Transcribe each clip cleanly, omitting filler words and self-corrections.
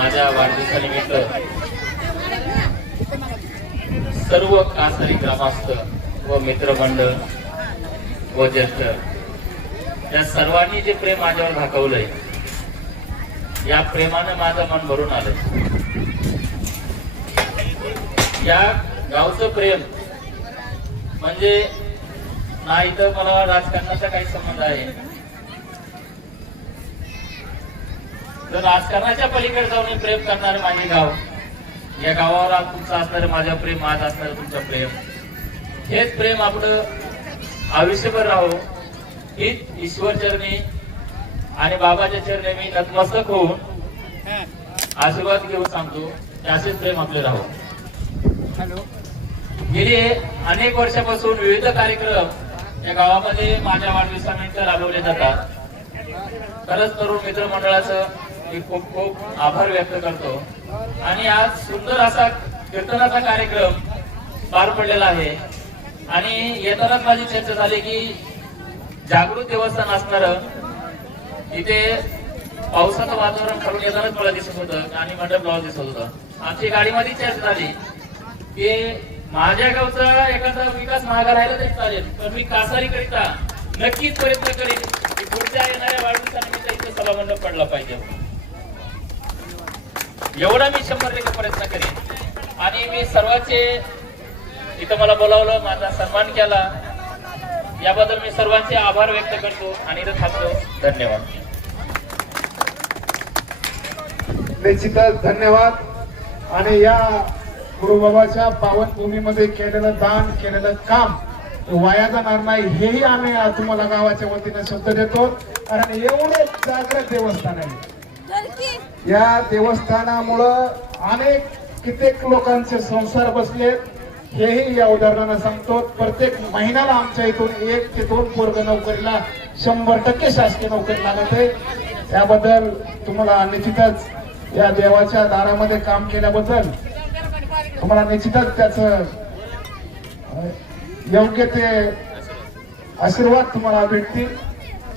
माझ्या वाढदिवसानिमित्त सर्व कासारी ग्रामस्थ व मित्रमंडळ व ज्येष्ठ या सर्वांनी जे प्रेम माझ्यावर दाखवलंय, या प्रेमानं माझं मन भरून आलंय. या गावचं प्रेम म्हणजे ना इथं मला राजकारणाचा काही संबंध आहे, तर राजकारणाच्या पलीकडे जाऊन प्रेम करणारे माझे गाव, या गावावर तुमचं असणारं माझं प्रेम, माझं असणारं तुमचं प्रेम, हेच प्रेम आपलं आयुष्यभर राहो हीच ईश्वर चरणी आणि बाबाच्या चरणी मी नतमस्तक होऊन आशीर्वाद घेऊन सांगतो की असेच प्रेम आपले राहो. गेली अनेक वर्षापासून विविध कार्यक्रम या गावामध्ये माझ्या वाढदिवसानिमित्त राबवले जातात. खरंच तरुण मित्रमंडळाचं मी खूप खूप आभार व्यक्त करतो. आणि आज सुंदर असा कीर्तनाचा कार्यक्रम पार पडलेला आहे. आणि येतानाच माझी चर्चा झाली की जागृत देवस्थान असणार इथे पावसाचं वातावरण ठरून येतानाच मला दिसत होतं आणि मंडप लावून दिसत होतं. आमची गाडीमध्ये चर्चा झाली की माझ्या गावचा एखादा विकास महागा राहिला तरी चालेल, पण मी कासारीकरिता नक्कीच प्रयत्न करेन की पुढच्या येणाऱ्या वाढदिवसानिमित्त इथे सभामंडप पडला पाहिजे. एवढा मी 100% प्रयत्न करेन. आणि मी सर्वांचे इथं मला बोलावलं, माझा सन्मान केला, याबद्दल मी सर्वांचे आभार व्यक्त करतो आणि इथं थांबतो. धन्यवाद. निश्चितच धन्यवाद. आणि या गुरुबाबाच्या पावन भूमीमध्ये केलेलं दान, केलेलं काम वाया जाणार नाही, हेही आम्ही तुम्हाला गावाच्या वतीने शब्द देतो. कारण एवढे जागृत देवस्थान आहे. या देवस्थानामुळं अनेक कित्येक लोकांचे संसार बसले, हेही या उदाहरणानं सांगतो. प्रत्येक महिन्याला आमच्या इथून 1 ते 2 पोरग नोकरीला 100% शासकीय नोकरी लागत आहे. त्याबद्दल तुम्हाला निश्चितच या देवाच्या दारामध्ये काम केल्याबद्दल तुम्हाला निश्चितच त्याचं योग्य ते आशीर्वाद तुम्हाला भेटतील.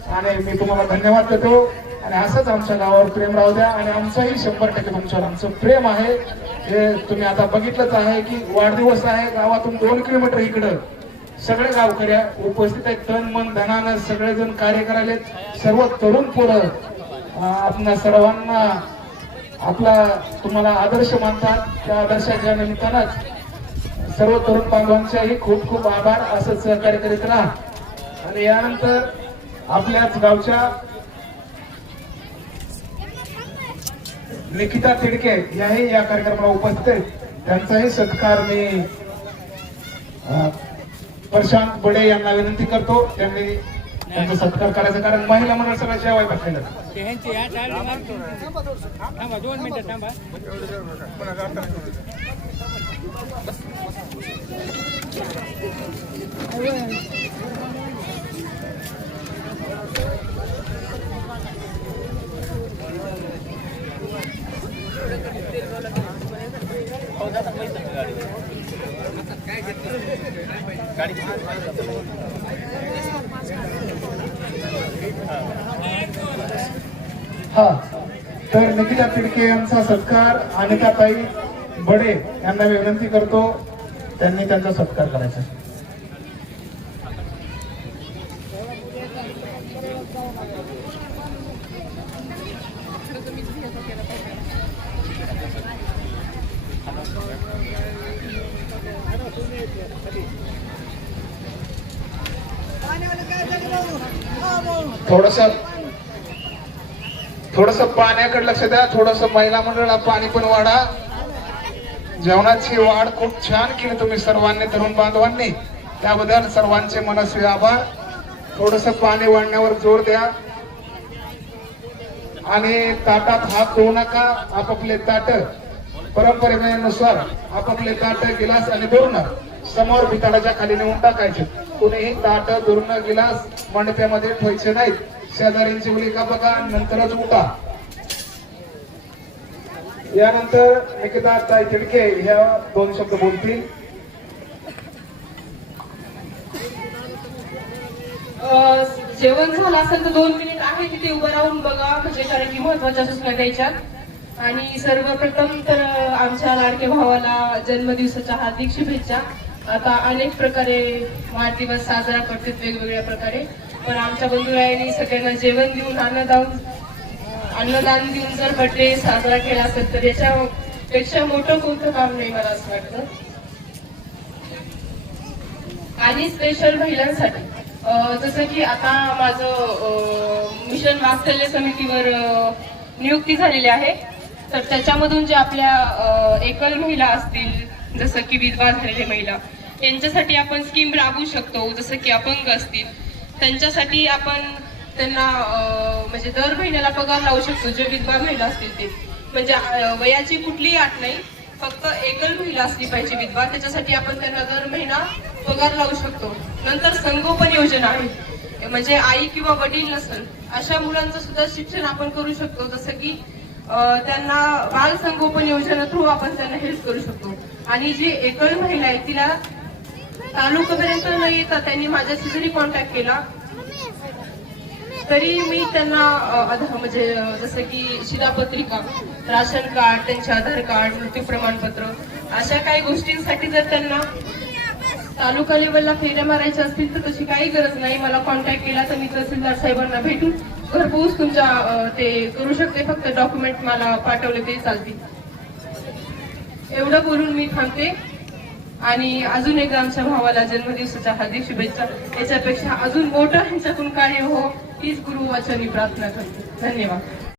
आणि मी तुम्हाला धन्यवाद देतो. आणि असंच आमच्या गावावर प्रेम राहू द्या. आणि आमचंही 100% तुमच्यावर आमचं प्रेम आहे. हे तुम्ही आता बघितलंच आहे की वाढदिवस आहे, गावातून 2 किलोमीटर इकडं सगळे गावकरी उपस्थित आहेत. तन मन धनानं सगळेजण कार्य करायले. सर्व तरुण पोरं आपल्या सर्वांना आपला तुम्हाला आदर्श मानतात. त्या आदर्शाच्या निमित्तानंच सर्व तरुण बांधवांच्याही खूप खूप आभार. असंच सहकार्य करीत राहा. आणि यानंतर आपल्याच गावच्या निकिता तिडके याही या कार्यक्रमाला उपस्थित आहेत. त्यांचाही सत्कार मी प्रशांत बडे यांना विनंती करतो. त्यांनी त्यांचा सत्कार करायचा, कारण महिला मंडळ सगळं जेवाय बसलेलं. हा, तर निकिता तिडके यांचा सत्कार अनिताताई बडे यांना मी विनंती करतो, त्यांनी त्यांचा सत्कार करायचा. थोडस पाण्याकडे लक्ष द्या. थोडस महिला मंडळाला पाणी पण वाढा. जेवणाची वाढ खूप छान केली तुम्ही सर्वांनी, तरुण बांधवांनी. त्याबद्दल सर्वांचे मनस्वी आभार. थोडस पाणी वाढण्यावर जोर द्या. आणि ताटात हात धुवू नका. आपापले ताट परंपरेनुसार आपापले ताट, गिलास आणि धुर्ण समोर भिताडाच्या खाली नेऊन टाकायचे. कोणीही ताट, धुर्ण, गिलास मंडप्यामध्ये ठेवायचे नाहीत. शेजाऱ्यांची भूमिका बघा, नंतरच उठा. यानंतर निकिता ताई तिडके ह्या 2 शब्द बोलतील. जेवण झालं असेल तर 2 मिनिट आहे तिथे उभं राहून बघा, म्हणजे कारण की महत्वाच्या सूचना द्यायच्या. आणि सर्वप्रथम तर आमच्या लाडक्या भावाला जन्मदिवसाच्या हार्दिक शुभेच्छा. आता अनेक प्रकारे वाढदिवस साजरा करतात वेगवेगळ्या प्रकारे, पण आमच्या बंधुरायांनी सगळ्यांना जेवण देऊन अन्नदान देऊन जर बर्थडे साजरा केला असेल तर याच्यापेक्षा मोठं कोणतं काम नाही मला असं वाटतं. आणि स्पेशल महिलांसाठी जसं की आता माझं मिशन वात्सल्य समितीवर नियुक्ती झालेली आहे, तर त्याच्यामधून जे आपल्या एकल महिला असतील, जसं की विधवा झालेल्या महिला, त्यांच्यासाठी आपण स्कीम राबवू शकतो. जसं की अपंग असतील त्यांच्यासाठी आपण त्यांना म्हणजे दर महिन्याला पगार लावू शकतो. जे विधवा महिला असतील ते म्हणजे वयाची कुठलीही अट नाही, फक्त एकल महिला असली पाहिजे विधवा, त्याच्यासाठी आपण त्यांना दर महिना पगार लावू शकतो. नंतर संगोपन योजना आहे, म्हणजे आई किंवा वडील नसेल अशा मुलांचं सुद्धा शिक्षण आपण करू शकतो. जसं की त्यांना बाल संगोपन योजना थ्रू आपण त्यांना हेल्प करू शकतो. आणि जी एकल महिला आहे तिला तालुक्यापर्यंत न येता त्यांनी माझ्याशी जरी कॉन्टॅक्ट केला तरी मी त्यांना म्हणजे जसं की शिधापत्रिका, राशन कार्ड, त्यांचे आधार कार्ड, मृत्यू प्रमाणपत्र अशा काही गोष्टींसाठी जर त्यांना तालुका लेवलला फेऱ्या मारायच्या असतील तर तशी काही गरज नाही. मला कॉन्टॅक्ट केला तर मी तहसीलदार साहेबांना भेटून घरपोच तुमच्या ते करू शकते. फक्त डॉक्युमेंट मला पाठवले तरी चालतील. एवढं बोलून मी थांबते. आणि अजून एकदा आमच्या भावाला जन्मदिवसाच्या हार्दिक शुभेच्छा. याच्यापेक्षा अजून मोठं ह्यांच्याकडून कार्य हो हीच गुरुवाचनी प्रार्थना करते. धन्यवाद.